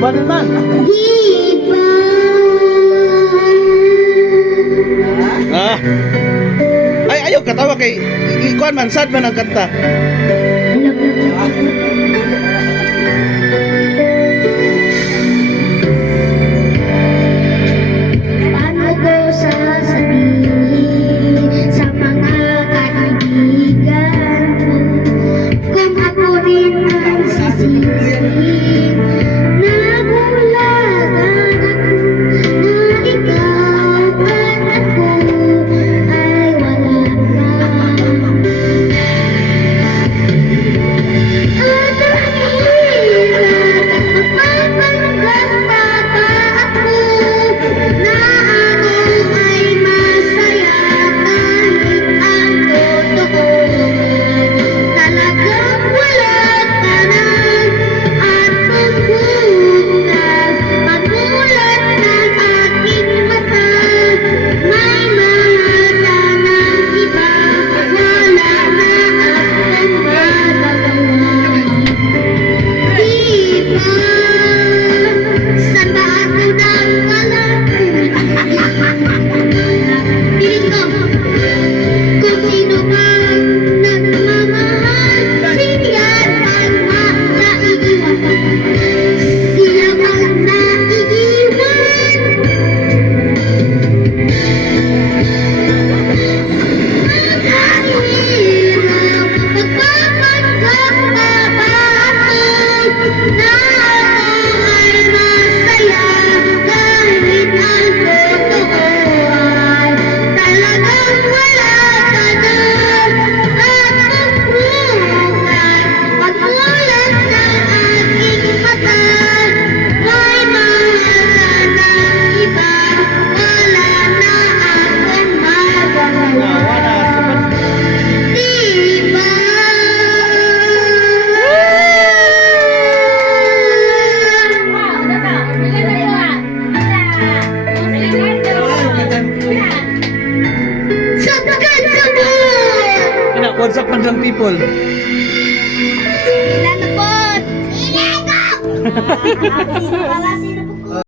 Subanin man. ah. Ay, ayaw katawa kay ikuan man sad man ang kanta. What's up, Madlang people? Sila na po! Sila ko! Sino pala? Sino